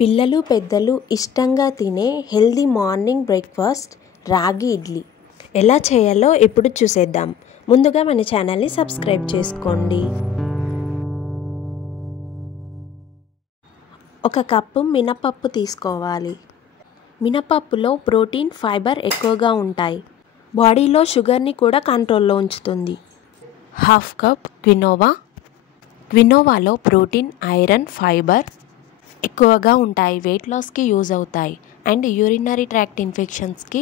పిల్లలు పెద్దలు ఇష్టంగా తినే హెల్దీ మార్నింగ్ బ్రేక్ఫాస్ట్ రాగి ఇడ్లీ ఎలా చేయాలో ఇప్పుడు చూసేద్దాం. ముందుగా మన ఛానల్ని సబ్స్క్రైబ్ చేసుకోండి. ఒక కప్పు మినపప్పు తీసుకోవాలి. మినపప్పులో ప్రోటీన్, ఫైబర్ ఎక్కువగా ఉంటాయి. బాడీలో షుగర్ని కూడా కంట్రోల్లో ఉంచుతుంది. Half cup quinoa. క్వినోవాలో ప్రోటీన్, ఐరన్, ఫైబర్ ఎక్కువగా ఉంటాయి. వెయిట్ లాస్కి యూజ్ అవుతాయి అండ్ యూరినరీ ట్రాక్ట్ ఇన్ఫెక్షన్స్కి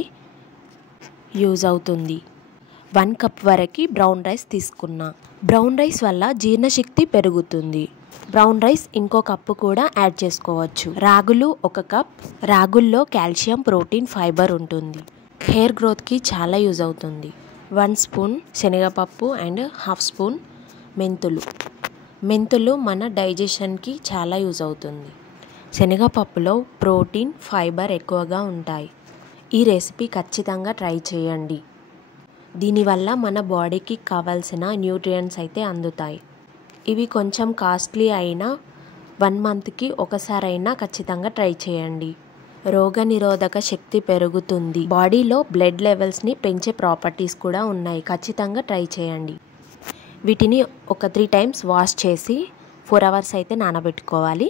యూజ్ అవుతుంది. 1 కప్ వరకు బ్రౌన్ రైస్ తీసుకున్నా. బ్రౌన్ రైస్ వల్ల జీర్ణశక్తి పెరుగుతుంది. బ్రౌన్ రైస్ ఇంకో కప్పు కూడా యాడ్ చేసుకోవచ్చు. రాగులు 1 కప్. రాగుల్లో కాల్షియం, ప్రోటీన్, ఫైబర్ ఉంటుంది. హెయిర్ గ్రోత్కి చాలా యూజ్ అవుతుంది. 1 స్పూన్ శనగపప్పు అండ్ హాఫ్ స్పూన్ మెంతులు మన డైజెషన్కి చాలా యూజ్ అవుతుంది. శనగపప్పులో ప్రోటీన్, ఫైబర్ ఎక్కువగా ఉంటాయి. ఈ రెసిపీ ఖచ్చితంగా ట్రై చేయండి. దీనివల్ల మన బాడీకి కావాల్సిన న్యూట్రియంట్స్ అయితే అందుతాయి. ఇవి కొంచెం కాస్ట్లీ అయినా 1 మంత్కి ఒకసారైనా ఖచ్చితంగా ట్రై చేయండి. రోగనిరోధక శక్తి పెరుగుతుంది. బాడీలో బ్లడ్ లెవెల్స్ని పెంచే ప్రాపర్టీస్ కూడా ఉన్నాయి. ఖచ్చితంగా ట్రై చేయండి. వీటిని ఒక 3 టైమ్స్ వాష్ చేసి 4 అవర్స్ అయితే నానబెట్టుకోవాలి.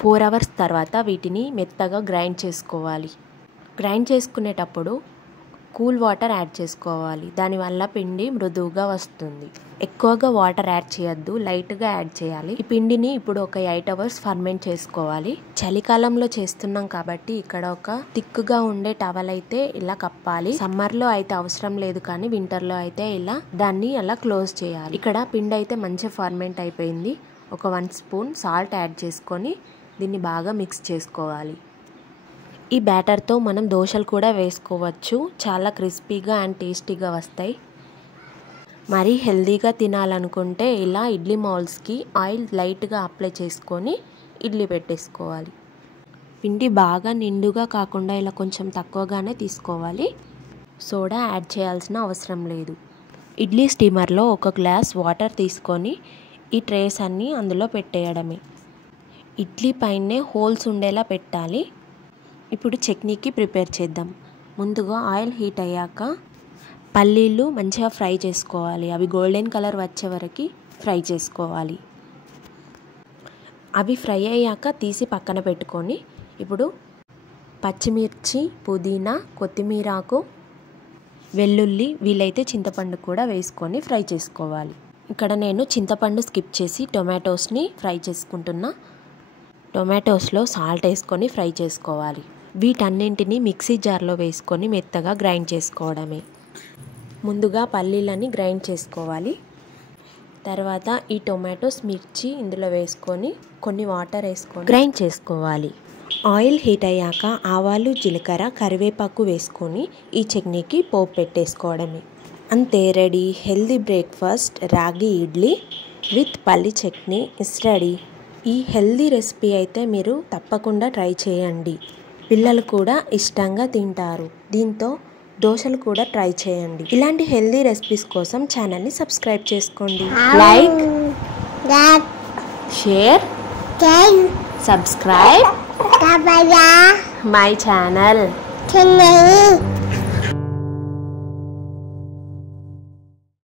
4 అవర్స్ తర్వాత వీటిని మెత్తగా గ్రైండ్ చేసుకోవాలి. గ్రైండ్ చేసుకునేటప్పుడు కూల్ వాటర్ యాడ్ చేసుకోవాలి. దానివల్ల పిండి మృదువుగా వస్తుంది. ఎక్కువగా వాటర్ యాడ్ చేయొద్దు, లైట్గా యాడ్ చేయాలి. ఈ పిండిని ఇప్పుడు ఒక 8 అవర్స్ ఫర్మెంట్ చేసుకోవాలి. చలికాలంలో చేస్తున్నాం కాబట్టి ఇక్కడ ఒక థిక్గా ఉండే టవల్ అయితే ఇలా కప్పాలి. సమ్మర్లో అయితే అవసరం లేదు, కానీ వింటర్లో అయితే ఇలా దాన్ని అలా క్లోజ్ చేయాలి. ఇక్కడ పిండి అయితే మంచిగా ఫర్మెంట్ అయిపోయింది. ఒక 1 స్పూన్ సాల్ట్ యాడ్ చేసుకొని దీన్ని బాగా మిక్స్ చేసుకోవాలి. ఈ బ్యాటర్తో మనం దోశలు కూడా వేసుకోవచ్చు. చాలా క్రిస్పీగా అండ్ టేస్టీగా వస్తాయి. మరీ హెల్దీగా తినాలనుకుంటే ఇలా ఇడ్లీ మౌల్స్కి ఆయిల్ లైట్గా అప్లై చేసుకొని ఇడ్లీ పెట్టేసుకోవాలి. పిండి బాగా నిండుగా కాకుండా ఇలా కొంచెం తక్కువగానే తీసుకోవాలి. సోడా యాడ్ చేయాల్సిన అవసరం లేదు. ఇడ్లీ స్టీమర్లో 1 గ్లాస్ వాటర్ తీసుకొని ఈ ట్రేస్ అన్నీ అందులో పెట్టేయడమే. ఇడ్లీ పైనే హోల్స్ ఉండేలా పెట్టాలి. ఇప్పుడు చట్నీకి ప్రిపేర్ చేద్దాం. ముందుగా ఆయిల్ హీట్ అయ్యాక పల్లీలు మంచిగా ఫ్రై చేసుకోవాలి. అవి గోల్డెన్ కలర్ వచ్చే వరకు ఫ్రై చేసుకోవాలి. అవి ఫ్రై అయ్యాక తీసి పక్కన పెట్టుకొని ఇప్పుడు పచ్చిమిర్చి, పుదీనా, కొత్తిమీరాకు, వెల్లుల్లి, వీలైతే చింతపండు కూడా వేసుకొని ఫ్రై చేసుకోవాలి. ఇక్కడ నేను చింతపండు స్కిప్ చేసి టొమాటోస్ని ఫ్రై చేసుకుంటున్నా. టొమాటోస్లో సాల్ట్ వేసుకొని ఫ్రై చేసుకోవాలి. వీటన్నింటినీ మిక్సీ జార్లో వేసుకొని మెత్తగా గ్రైండ్ చేసుకోవడమే. ముందుగా పల్లీలని గ్రైండ్ చేసుకోవాలి. తర్వాత ఈ టొమాటోస్, మిర్చి ఇందులో వేసుకొని కొన్ని వాటర్ వేసుకొని గ్రైండ్ చేసుకోవాలి. ఆయిల్ హీట్ అయ్యాక ఆవాలు, జీలకర్ర, కరివేపాకు వేసుకొని ఈ చట్నీకి పోపు పెట్టేసుకోవడమే. అంతే, రెడీ. హెల్దీ బ్రేక్ఫాస్ట్ రాగి ఇడ్లీ విత్ పల్లి చట్నీ ఇస్ రెడీ. ఈ హెల్దీ రెసిపీ అయితే మీరు తప్పకుండా ట్రై చేయండి. పిల్లలు కూడా ఇష్టంగా తింటారు. దీంతో దోశలు కూడా ట్రై చేయండి. ఇలాంటి హెల్దీ రెసిపీస్ కోసం ఛానల్ని సబ్స్క్రైబ్ చేసుకోండి. Like, share, subscribe my channel.